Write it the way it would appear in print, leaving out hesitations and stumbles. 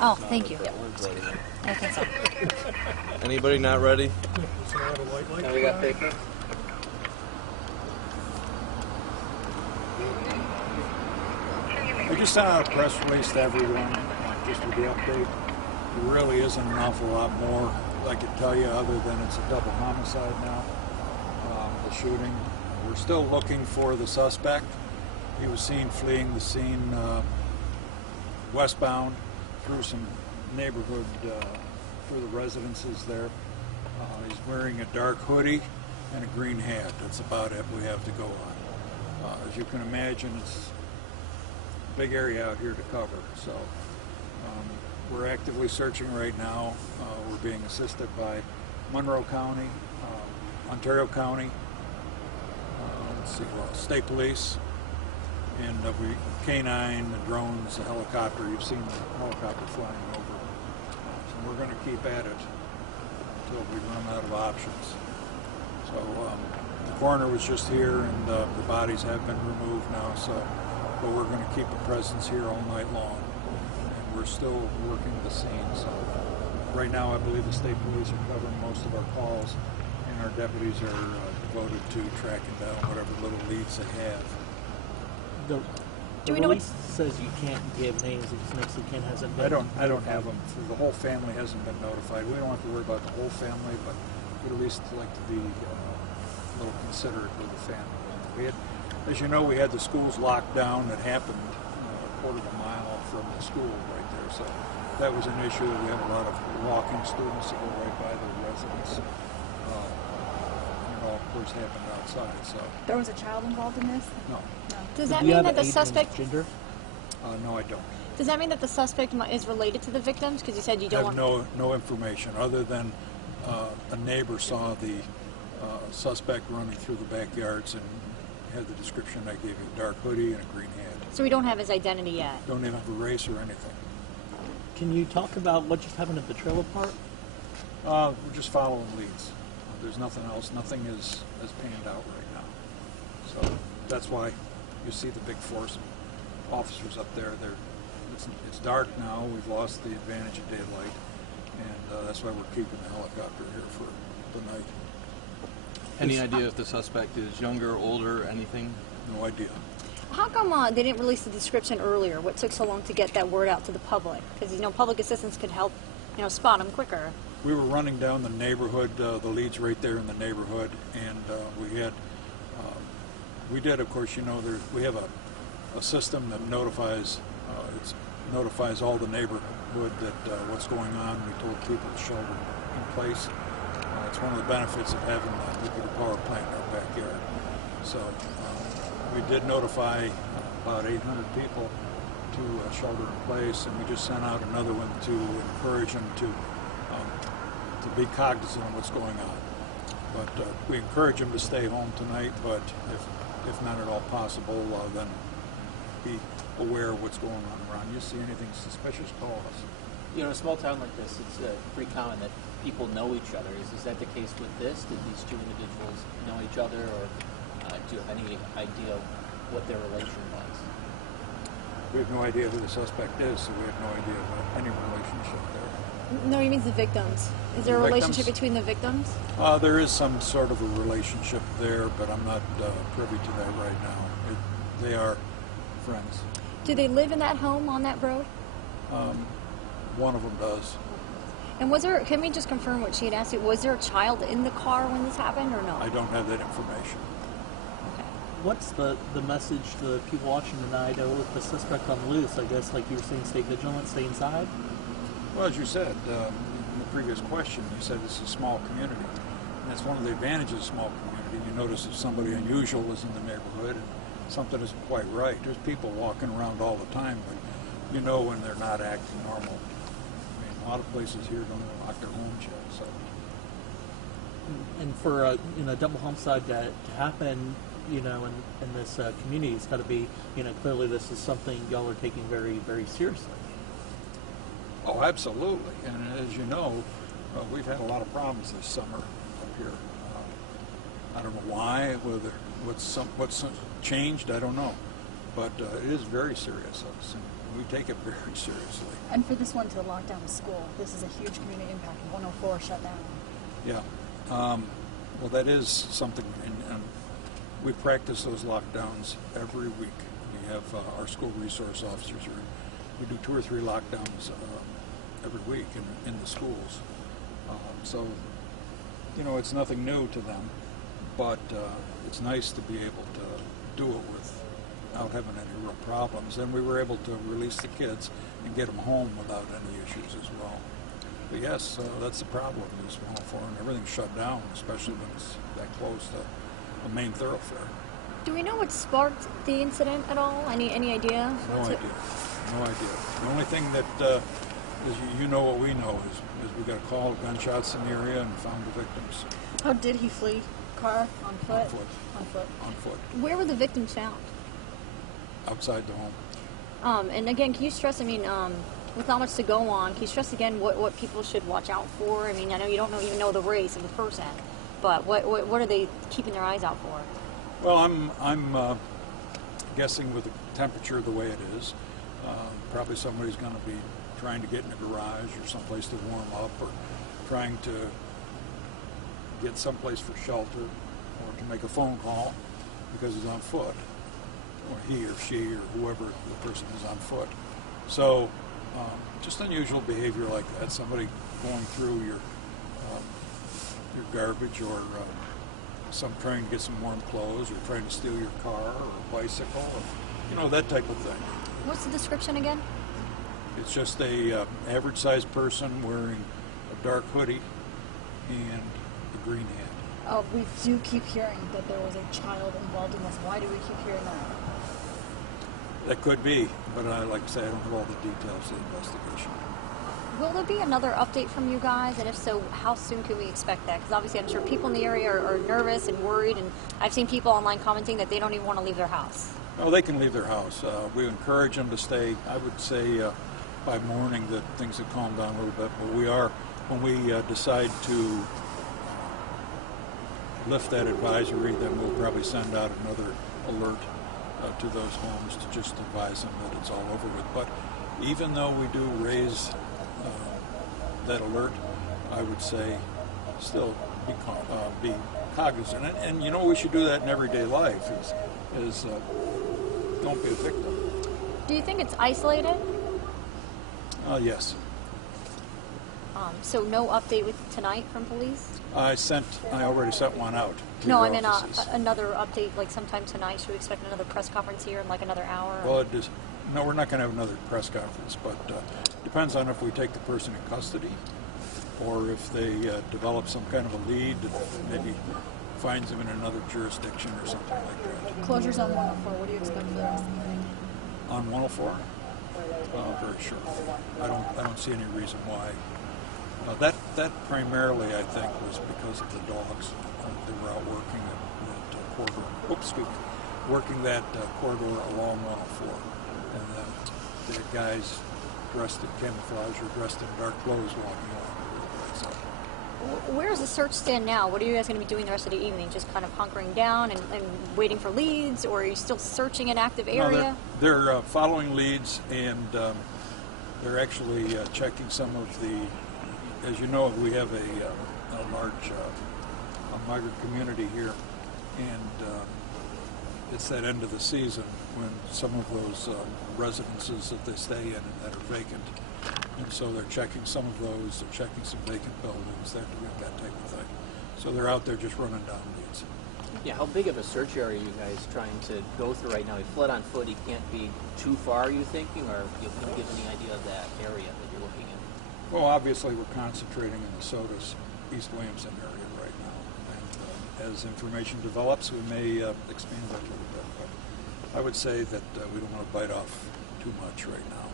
Oh, thank you. I think so. Anybody not ready? Now we got paper. We just sent out a press release to everyone, just with the update. There really isn't an awful lot more I could tell you other than it's a double homicide now, the shooting. We're still looking for the suspect. He was seen fleeing the scene westbound through some neighborhood, through the residences there. He's wearing a dark hoodie and a green hat. That's about it we have to go on. As you can imagine, it's a big area out here to cover. So we're actively searching right now. We're being assisted by Monroe County, Ontario County, State Police, and K-9, the drones, the helicopter. You've seen the helicopter flying over. So we're going to keep at it until we run out of options. So the coroner was just here, and the bodies have been removed now. So, but we're going to keep a presence here all night long, and we're still working the scene. So right now, I believe the state police are covering most of our calls, and our deputies are devoted to tracking down whatever little leads they have. The release says you can't give names. It just makes the kid hasn't been. I don't have them. The whole family hasn't been notified. We don't have to worry about the whole family, but we'd at least like to be a little considerate with the family. We had, as you know, we had the schools locked down. That happened a quarter of a mile from the school right there. So that was an issue. We had a lot of walking students to go right by the residence. Of course, happened outside. So There was a child involved in this? no. Does that mean that the suspect? Gender? No, I don't. Does that mean that the suspect is related to the victims? Because you said you don't I have no information other than a neighbor saw the suspect running through the backyards and had the description I gave you: dark hoodie and a green hat. So we don't have his identity yet. Don't even have a race or anything. Can you talk about what just happened at the trailer park? We're just following leads. There's nothing else. Nothing is panned out right now. So that's why you see the big force of officers up there. It's dark now. We've lost the advantage of daylight, and that's why we're keeping the helicopter here for the night. Any idea if the suspect is younger, older, anything? No idea. How come they didn't release the description earlier? What took so long to get that word out to the public? Because public assistance could help, spot him quicker. We were running down the neighborhood, the leads right there in the neighborhood, and we did, of course, we have a system that notifies all the neighborhood that what's going on. We told people to shelter in place. It's one of the benefits of having the nuclear power plant in our backyard. So we did notify about 800 people to shelter in place, and we just sent out another one to encourage them to be cognizant of what's going on. But we encourage them to stay home tonight, but if not at all possible, then be aware of what's going on around. You see anything suspicious, call us. In a small town like this, it's pretty common that people know each other. Is that the case with this? Did these two individuals know each other, or do you have any idea what their relation was? We have no idea who the suspect is, so we have no idea about any relationship there. No, he means the victims. Is there a relationship between the victims? There is some sort of a relationship there, but I'm not privy to that right now. They are friends. Do they live in that home on that road? One of them does. And can we just confirm what she had asked you, was there a child in the car when this happened, or no? I don't have that information. Okay. What's the message to the people watching tonight with the suspect on the loose? I guess, like you were saying, stay vigilant, stay inside? Well, as you said in the previous question, you said it's a small community. And that's one of the advantages of a small community. You notice if somebody unusual is in the neighborhood and something isn't quite right. There's people walking around all the time, but you know when they're not acting normal. I mean, a lot of places here don't even lock their homes yet. So. And for a double homicide to happen, in this community, it's got to be, clearly this is something y'all are taking very, very seriously. Oh, absolutely. And as you know, we've had a lot of problems this summer up here. I don't know why, what's changed, I don't know. But it is very serious. we take it very seriously. And for this one to lock down the school, this is a huge community impact. 104 shut down. Yeah. Well, that is something, and we practice those lockdowns every week. We have our school resource officers, we do 2 or 3 lockdowns every week in the schools. So, you know, it's nothing new to them, but it's nice to be able to do it without having any real problems. And we were able to release the kids and get them home without any issues as well. But yes, that's the problem. Is 104 and everything's shut down, especially when it's that close to a main thoroughfare. Do we know what sparked the incident at all? Any idea? No idea. No idea. The only thing that is, you know what we know is we got a call of gunshots in the area and found the victims How did he flee? Car? On foot? on foot. On foot. On foot, Where were the victims found? outside the home. And again, can you stress, I mean, with not much to go on, can you stress again what people should watch out for? I mean, I know you don't even know the race of the person, but what are they keeping their eyes out for? Well, I'm guessing with the temperature the way it is, probably somebody's going to be trying to get in a garage or someplace to warm up, or trying to get someplace for shelter, or to make a phone call because he's on foot, or he or she or whoever the person is on foot. So just unusual behavior like that, somebody going through your garbage, or trying to get some warm clothes, or trying to steal your car or a bicycle, or, you know, that type of thing. What's the description again? It's just a average sized person wearing a dark hoodie and a green hat. We do keep hearing that there was a child involved in this. Why do we keep hearing that? That could be, but like I say, I don't have all the details of the investigation. Will there be another update from you guys? And if so, how soon can we expect that? Because obviously I'm sure people in the area are nervous and worried, and I've seen people online commenting that they don't even want to leave their house. No, they can leave their house. We encourage them to stay. I would say by morning that things have calmed down a little bit, but when we decide to lift that advisory, then we'll probably send out another alert to those homes to just advise them that it's all over with. But even though we do raise that alert, I would say still be cognizant. And you know, we should do that in everyday life, is don't be a victim. Do you think it's isolated? Yes. So no update with tonight from police? I already sent one out to No, your I meant offices. another update, like sometime tonight. Should we expect another press conference here in like another hour? Well, no, we're not going to have another press conference, but depends on if we take the person in custody, or if they develop some kind of a lead that maybe finds them in another jurisdiction or something like that. Closures on 104. What do you expect for the rest of the evening? On 104, very short. I don't see any reason why. That primarily, I think, was because of the dogs. They were out working that corridor. Oops, excuse me. Working that corridor along 104, and the guys dressed in camouflage or dressed in dark clothes walking along. So, where does the search stand now? What are you guys going to be doing the rest of the evening? Just kind of hunkering down and waiting for leads, or are you still searching an active area? No, they're following leads, and they're actually checking some of the. As you know, we have a large migrant community here, and it's that end of the season when some of those residences that they stay in that are vacant, and so they're checking some of those. They're checking some vacant buildings, that type of thing. So they're out there just running down leads. Yeah, how big of a search area are you guys trying to go through right now? He fled on foot. He can't be too far, are you thinking, or can you give any idea of that area that you're looking in? Well, obviously, we're concentrating in the Sodus, East Williamson area right now. And as information develops, we may expand that a little bit. But I would say that we don't want to bite off too much right now.